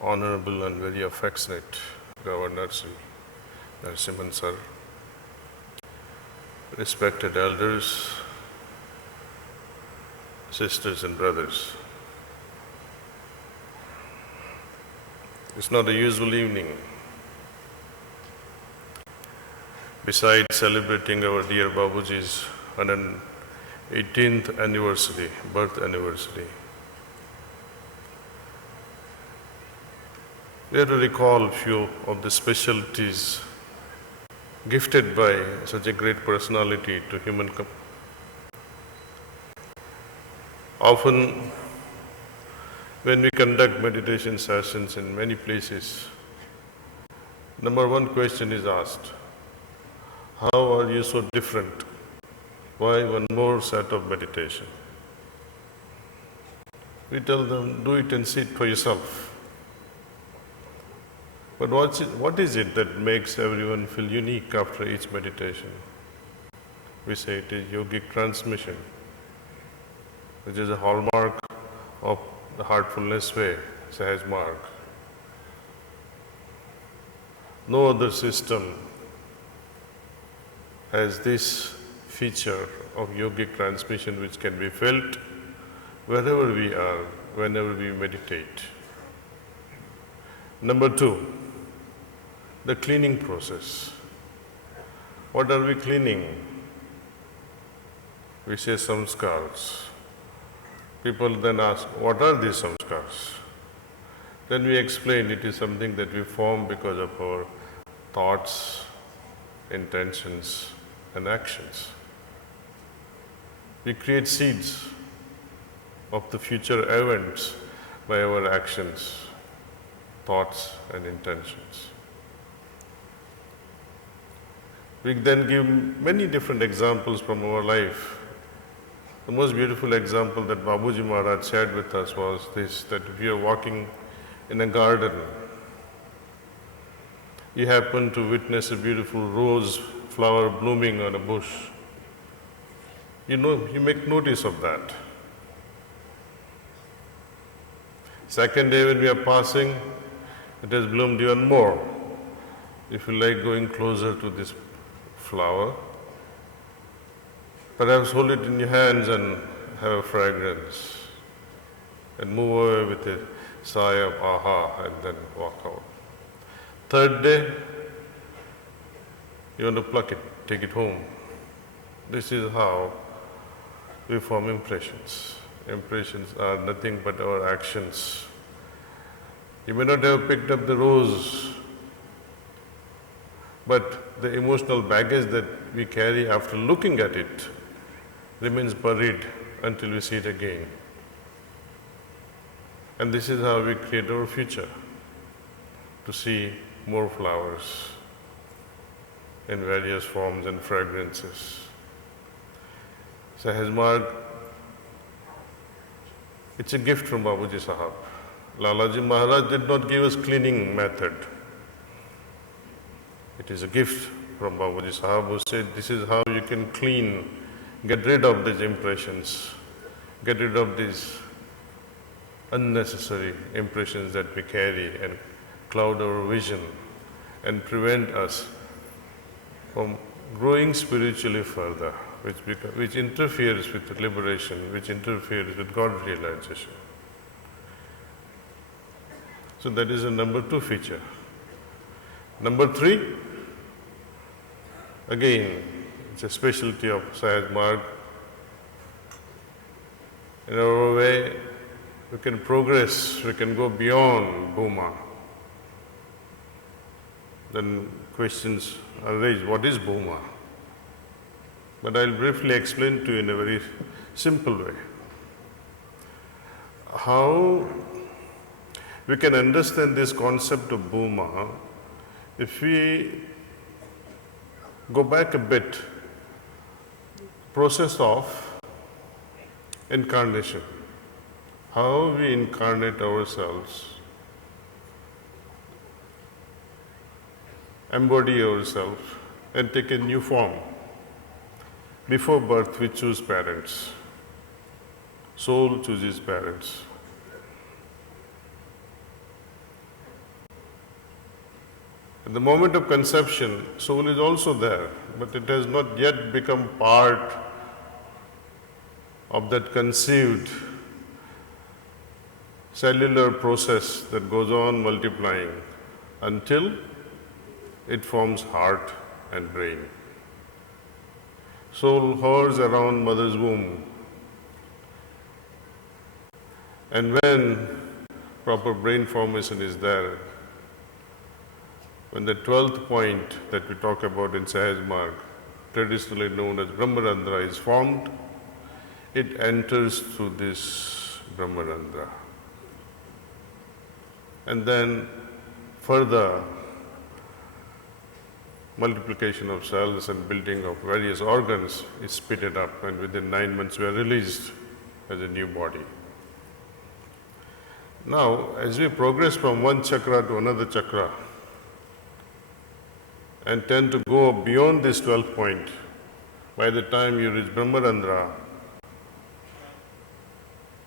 Honorable and very affectionate Governor Sri Narasimhan Sir, respected elders, sisters and brothers. It's not a usual evening. Besides celebrating our dear Babuji's 118th anniversary, birth anniversary, we have to recall a few of the specialties gifted by such a great personality to humankind. Often, when we conduct meditation sessions in many places, number one question is asked, how are you so different? Why one more set of meditation? We tell them, do it and see it for yourself. But what is it that makes everyone feel unique after each meditation? We say it is yogic transmission, which is a hallmark of the heartfulness way, Sahaj Marg. No other system has this feature of yogic transmission which can be felt wherever we are, whenever we meditate. Number two, the cleaning process. What are we cleaning? We say samskars. People then ask, what are these samskars? Then we explain it is something that we form because of our thoughts, intentions, and actions. We create seeds of the future events by our actions, thoughts, and intentions. We then give many different examples from our life. The most beautiful example that Babuji Maharaj shared with us was this, that if you are walking in a garden, you happen to witness a beautiful rose flower blooming on a bush. You make notice of that. Second day when we are passing, it has bloomed even more. If you like going closer to this flower, perhaps hold it in your hands and have a fragrance and move away with a sigh of aha and then walk out. Third day, you want to pluck it, take it home. This is how we form impressions. Impressions are nothing but our actions. You may not have picked up the rose, but the emotional baggage that we carry after looking at it remains buried until we see it again. And this is how we create our future, to see more flowers in various forms and fragrances. Sahaj Marg, it's a gift from Babuji Sahab. Lalaji Maharaj did not give us cleaning method. It is a gift from Babuji Sahab, who said this is how you can clean, get rid of these impressions, get rid of these unnecessary impressions that we carry and cloud our vision and prevent us from growing spiritually further, which interferes with liberation, which interferes with God realization. So that is a number two feature. Number three, again, it's a specialty of Sahaj Marg. In our way, we can progress, we can go beyond Bhuma. Then questions are raised, what is Bhuma? But I'll briefly explain to you in a very simple way. How we can understand this concept of Bhuma if we go back a bit, process of incarnation, how we incarnate ourselves, embody ourselves and take a new form. Before birth, we choose parents. Soul chooses parents. At the moment of conception, soul is also there, but it has not yet become part of that conceived cellular process that goes on multiplying until it forms heart and brain. Soul hovers around mother's womb, and when proper brain formation is there, when the 12th point that we talk about in Sahaj Marg, traditionally known as Brahmarandra, is formed, it enters through this Brahmarandra. And then further multiplication of cells and building of various organs is speeded up, and within 9 months we are released as a new body. Now, as we progress from one chakra to another chakra and tend to go beyond this 12th point, by the time you reach Brahmarandra,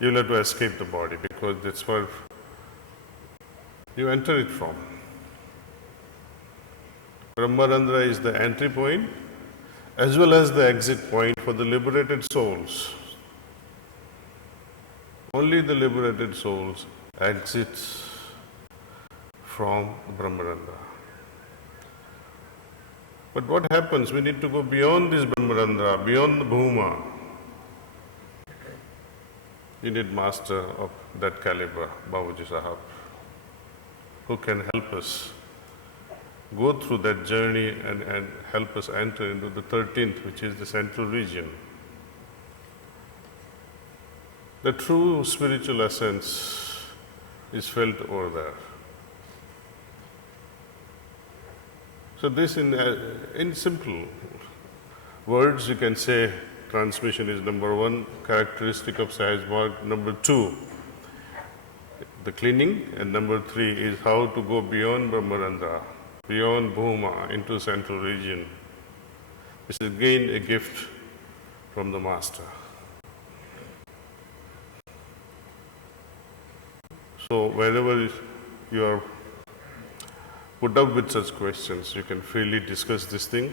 you'll have to escape the body because that's where you enter it from. Brahmarandra is the entry point as well as the exit point for the liberated souls. Only the liberated souls exits from Brahmarandra. But what happens? We need to go beyond this Brahmarandra, beyond the Bhuma. You need master of that caliber, Babuji Sahab, who can help us go through that journey and help us enter into the 13th, which is the central region. The true spiritual essence is felt over there. So this in simple words you can say transmission is number 1 characteristic of Sahaj Marg, number 2 the cleaning, and number 3 is how to go beyond Brahmarandra, beyond Bhuma into central region. This is again a gift from the Master. So wherever you are put up with such questions, you can freely discuss this thing.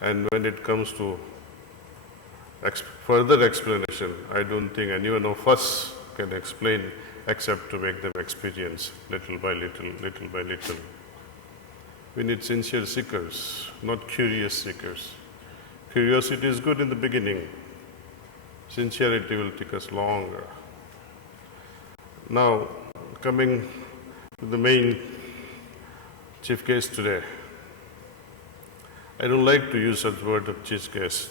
And when it comes to further explanation, I don't think anyone of us can explain except to make them experience little by little, little by little. We need sincere seekers, not curious seekers. Curiosity is good in the beginning. Sincerity will take us longer. Now, coming to the main chief guest today. I don't like to use such word of chief guest.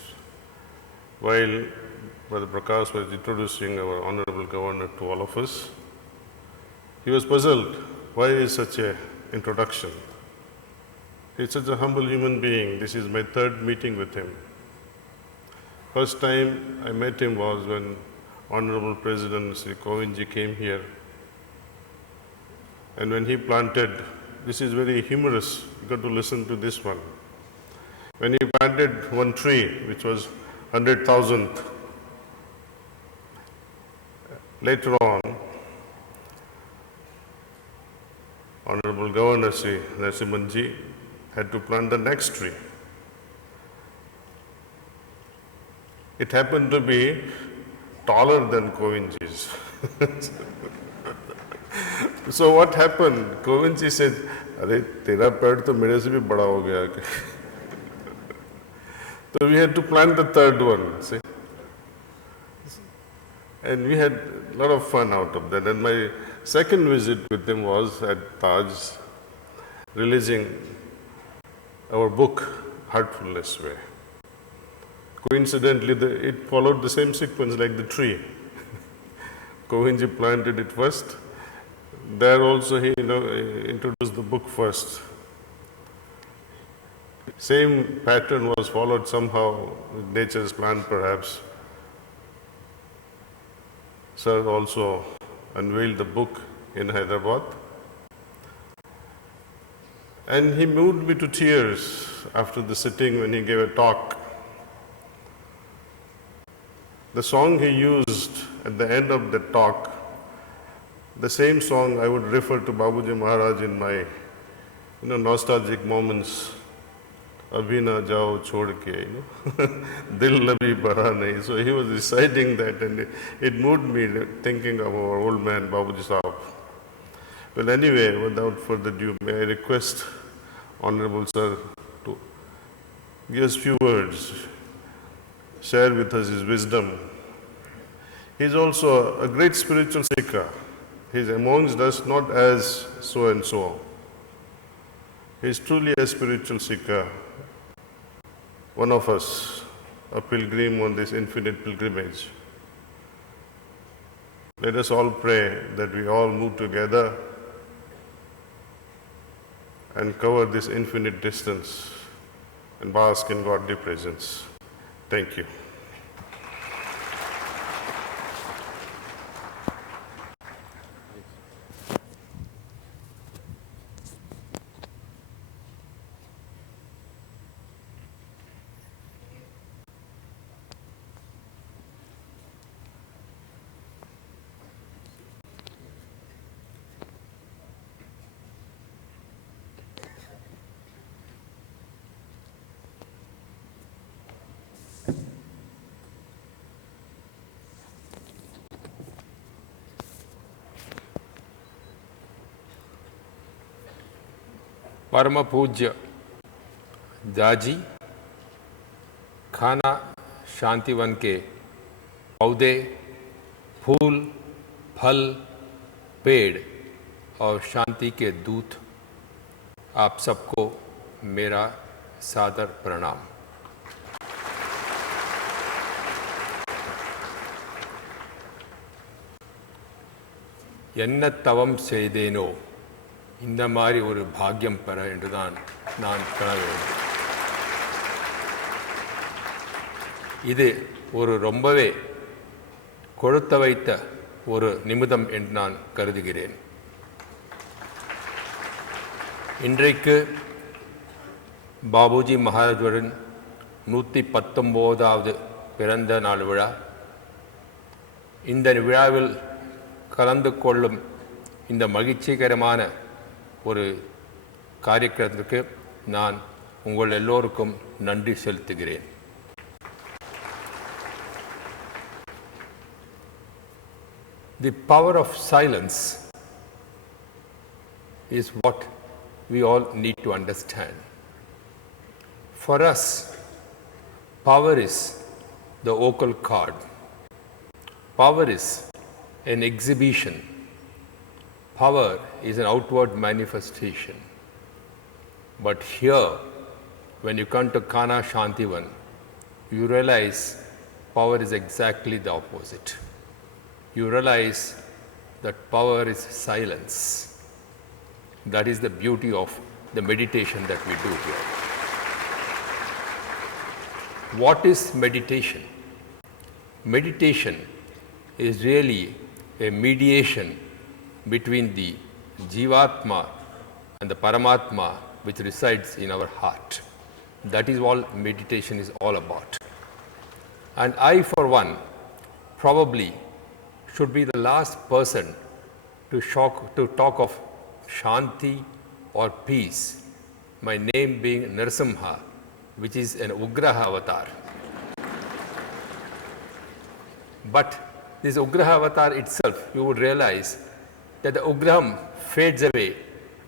While Brother Prakash was introducing our Honorable Governor to all of us, he was puzzled. Why is such an introduction? He's such a humble human being. This is my 3rd meeting with him. First time I met him was when Honorable President Sri Kovindji came here. And when he planted, this is very humorous, you got to listen to this one. When he planted one tree, which was 100,000th, later on, Honorable Governor Sri Narasimhanji had to plant the next tree. It happened to be taller than Kovindji's. So what happened? Kovindji said, "Arey, tera ped to mere se bhi bada ho gaya." So we had to plant the 3rd one, see. And we had a lot of fun out of that. And my second visit with him was at Taj, releasing our book, Heartfulness Way. Coincidentally, it followed the same sequence like the tree. Kovindji planted it first. There also he introduced the book first. Same pattern was followed somehow with nature's plan perhaps. Sir also unveiled the book in Hyderabad. And he moved me to tears after the sitting when he gave a talk. The song he used at the end of the talk, the same song I would refer to Babuji Maharaj in my nostalgic moments. Abhi na jao chhod ke, dil labhi bara nahi. So he was reciting that, and it moved me thinking of our old man Babuji Sahab. Well, anyway, without further ado, may I request Honorable Sir to give us few words, share with us his wisdom. He is also a great spiritual seeker. He is amongst us not as so and so. He is truly a spiritual seeker, one of us, a pilgrim on this infinite pilgrimage. Let us all pray that we all move together and cover this infinite distance and bask in godly presence. Thank you. परम पूज्य दाजी खाना शांतिवन के पौधे, फूल, फल, पेड़ और शांति के दूत, आप सबको मेरा सादर प्रणाम। என்ன தவம் செய்தேனோ இந்த மாதிரி ஒரு பாக்கியம் பெற என்றுதான் நான் கனவேன். இது ஒரு ரொம்பவே கொழுத்த வைத்த ஒரு நிமிடம் என்று நான் கருதுகிறேன். இன்றைக்கு பாபுஜி மகாராஜுடன் 119வது பிறந்த நாள் விழா. இந்த விழாவில் கலந்து கொள்ளும் இந்த மகிழ்ச்சிகரமான ஒரு காரியத்திற்கு நான் உங்கள் எல்லோருக்கும் நன்றி செலுத்துகிறேன். The power of silence is what we all need to understand. For us, power is the vocal cord. Power is an exhibition. Power is an outward manifestation. But here, when you come to Kana Shantivan, you realize power is exactly the opposite. You realize that power is silence. That is the beauty of the meditation that we do here. What is meditation? Meditation is really a mediation between the Jivatma and the Paramatma which resides in our heart. That is all meditation is all about. And I, for one, probably should be the last person to talk of Shanti or peace, my name being Narasimha, which is an Ugraha avatar. But this Ugraha avatar itself, you would realize that the Ugraham fades away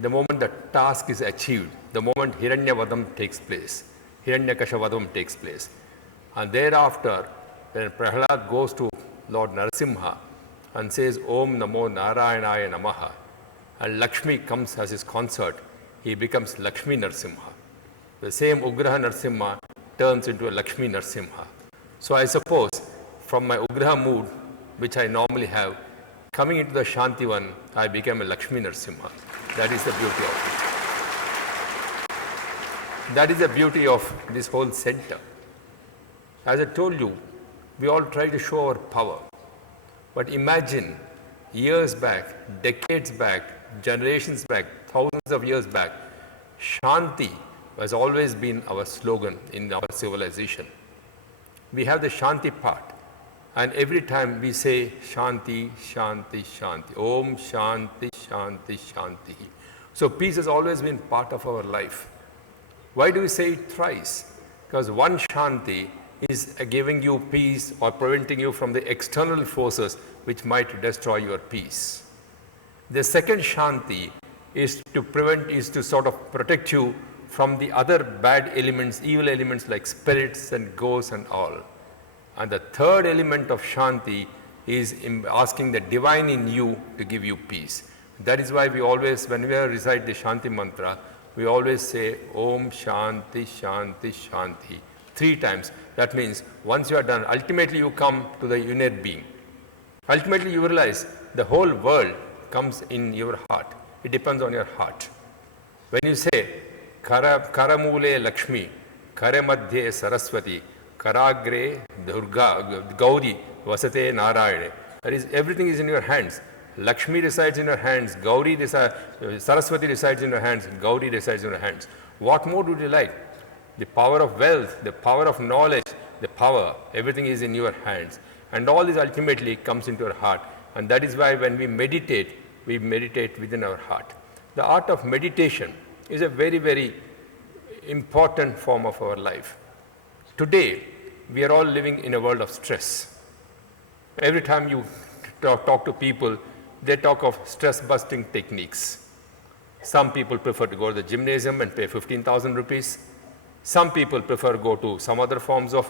the moment the task is achieved, the moment Hiranyavadam takes place, Hiranyakashavadam takes place. And thereafter, when Prahlad goes to Lord Narasimha and says, Om Namo Narayanaya Namaha, and Lakshmi comes as his consort, he becomes Lakshmi Narasimha. The same Ugraha Narasimha turns into a Lakshmi Narasimha. So I suppose, from my Ugraha mood, which I normally have, coming into the Shantivan, I became a Lakshmi Narasimha. That is the beauty of it. That is the beauty of this whole center. As I told you, we all try to show our power. But imagine years back, decades back, generations back, thousands of years back, Shanti has always been our slogan in our civilization. We have the Shanti part, and every time we say Shanti, Shanti, Shanti, Om Shanti, Shanti, Shanti. So peace has always been part of our life. Why do we say it thrice? Because one Shanti is giving you peace or preventing you from the external forces which might destroy your peace. The second Shanti is to sort of protect you from the other bad elements, evil elements like spirits and ghosts and all. And the third element of Shanti is asking the divine in you to give you peace. That is why we always, when we recite the Shanti mantra, we always say Om Shanti, Shanti, Shanti 3 times. That means once you are done, ultimately you come to the inner being. Ultimately you realize the whole world comes in your heart. It depends on your heart. When you say Karamule Lakshmi, Kare Madhye Saraswati, Karagre Durga, Gauri, Vasate Narayane, that is, everything is in your hands. Lakshmi resides in your hands, Saraswati resides in your hands, Gauri resides in your hands. What more would you like? The power of wealth, the power of knowledge, the power, everything is in your hands. And all this ultimately comes into your heart. And that is why when we meditate within our heart. The art of meditation is a very, very important form of our life. Today, we are all living in a world of stress. Every time you talk to people, they talk of stress-busting techniques. Some people prefer to go to the gymnasium and pay 15,000 rupees. Some people prefer to go to some other forms of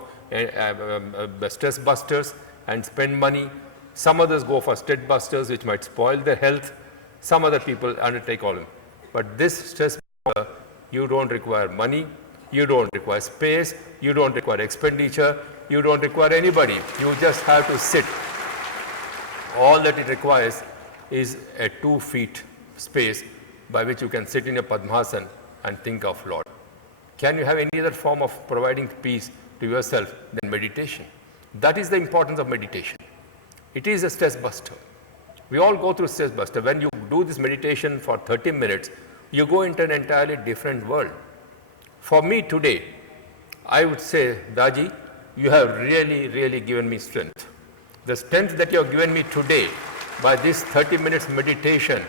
stress busters and spend money. Some others go for stress busters which might spoil their health. Some other people undertake all of them. But this stress buster, you don't require money, you don't require space, you don't require expenditure, you don't require anybody. You just have to sit. All that it requires is a 2 feet space by which you can sit in a Padmasana and think of Lord. Can you have any other form of providing peace to yourself than meditation? That is the importance of meditation. It is a stress buster. We all go through stress buster. When you do this meditation for 30 minutes, you go into an entirely different world. For me today, I would say, Daaji, you have really, really given me strength. The strength that you have given me today by this 30 minutes meditation,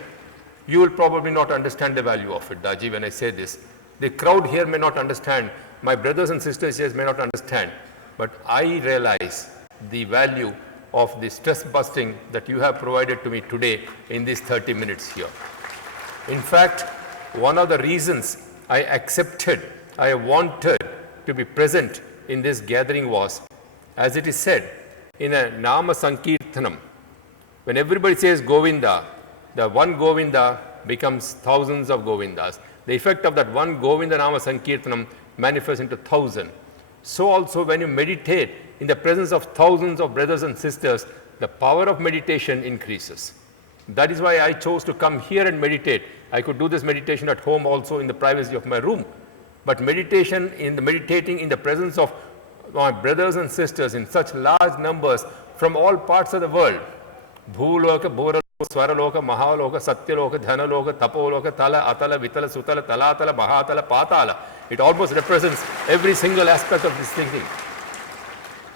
you will probably not understand the value of it, Daaji, when I say this. The crowd here may not understand, my brothers and sisters here may not understand, but I realize the value of the stress busting that you have provided to me today in these 30 minutes here. In fact, one of the reasons I wanted to be present in this gathering was, as it is said in a Nama Sankirtanam, when everybody says Govinda, the one Govinda becomes thousands of Govindas. The effect of that one Govinda Nama Sankirtanam manifests into 1,000. So also when you meditate in the presence of thousands of brothers and sisters, the power of meditation increases. That is why I chose to come here and meditate. I could do this meditation at home also in the privacy of my room. But meditating in the presence of my brothers and sisters in such large numbers from all parts of the world, Bhuloka, Bhuraloka, Swaraloka, Mahaloka, Satyaloka, Dhanaloka, Tapoloka, Tala, Atala, Vitala, Sutala, Talatala, Mahatala, Patala. It almost represents every single aspect of this thinking.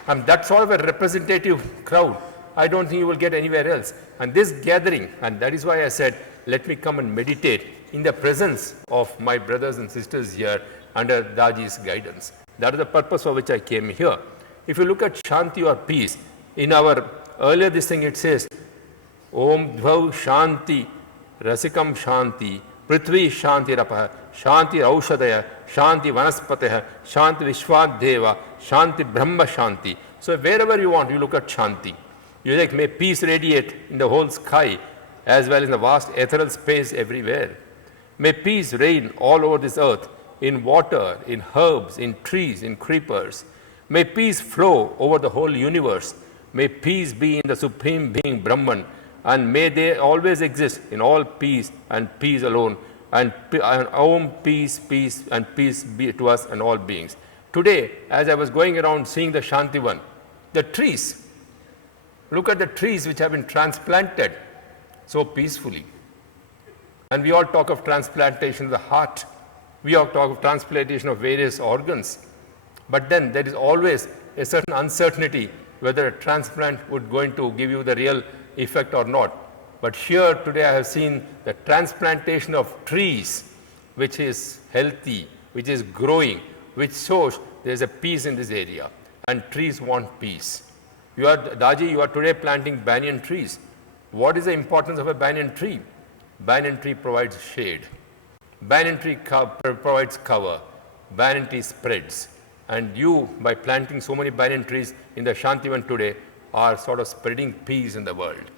And that sort of a representative crowd, I don't think you will get anywhere else. And this gathering, and that is why I said, let me come and meditate in the presence of my brothers and sisters here under Daaji's guidance. That is the purpose for which I came here. If you look at Shanti or peace, in our earlier this thing it says, Om Dvau Shanti, Rasikam Shanti, Prithvi Shanti Rapaha, Shanti Aushadaya, Shanti Vanaspateha, Shanti Vishwadeva, Shanti Brahma Shanti. So wherever you want, you look at Shanti. You like, may peace radiate in the whole sky as well as in the vast ethereal space everywhere. May peace reign all over this earth, in water, in herbs, in trees, in creepers. May peace flow over the whole universe. May peace be in the Supreme Being Brahman, and may they always exist in all peace and peace alone. And Om, peace, peace, and peace be to us and all beings. Today, as I was going around seeing the Shantivan, the trees, look at the trees which have been transplanted so peacefully. And we all talk of transplantation of the heart. We have talked of transplantation of various organs, but then there is always a certain uncertainty whether a transplant would going to give you the real effect or not. But here today I have seen the transplantation of trees, which is healthy, which is growing, which shows there is a peace in this area, and trees want peace. Daaji, you are today planting banyan trees. What is the importance of a banyan tree? Banyan tree provides shade. Banyan tree provides cover. Banyan tree spreads. And you, by planting so many banyan trees in the Shantivan today, are sort of spreading peace in the world.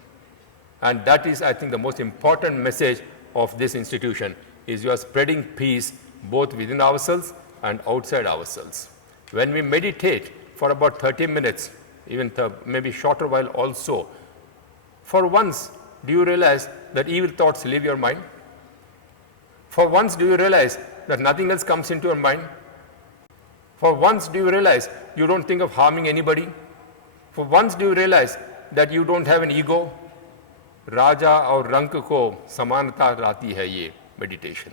And that is, I think, the most important message of this institution, is you are spreading peace both within ourselves and outside ourselves. When we meditate for about 30 minutes, even maybe shorter while also, for once, do you realize that evil thoughts leave your mind? For once, do you realize that nothing else comes into your mind? For once, do you realize you don't think of harming anybody? For once, do you realize that you don't have an ego? राजा और रंक को समानता लाती है ये meditation,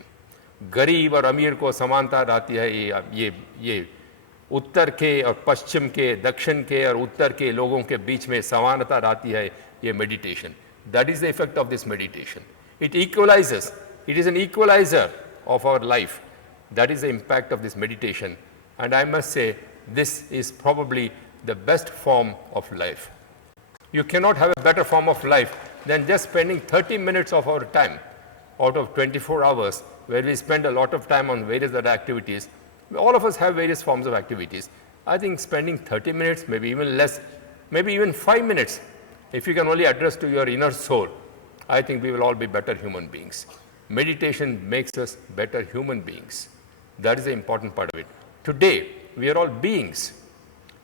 गरीब और अमीर को समानता लाती है ये उत्तर के और पश्चिम के, दक्षिण के और उत्तर के लोगों के बीच में समानता लाती है ये meditation. That is the effect of this meditation. It equalizes. It is an equalizer of our life. That is the impact of this meditation. And I must say, this is probably the best form of life. You cannot have a better form of life than just spending 30 minutes of our time out of 24 hours, where we spend a lot of time on various other activities. All of us have various forms of activities. I think spending 30 minutes, maybe even less, maybe even 5 minutes, if you can only address to your inner soul, I think we will all be better human beings. Meditation makes us better human beings. That is the important part of it. Today, we are all beings.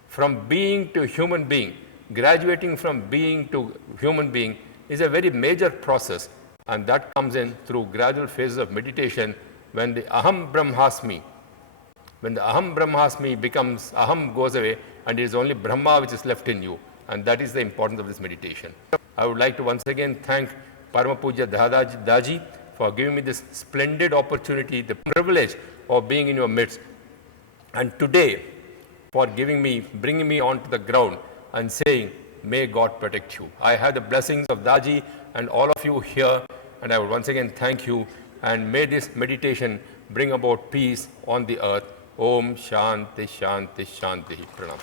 From being to human being, graduating from being to human being is a very major process, and that comes in through gradual phases of meditation. When the aham brahmasmi, becomes, aham goes away, and it is only Brahma which is left in you, and that is the importance of this meditation. I would like to once again thank Parama Pujya Daaji for giving me this splendid opportunity, the privilege of being in your midst, and today for bringing me onto the ground and saying, may God protect you. I have the blessings of Daaji and all of you here, and I would once again thank you, and may this meditation bring about peace on the earth. Om Shanti Shanti Shanti. Pranam.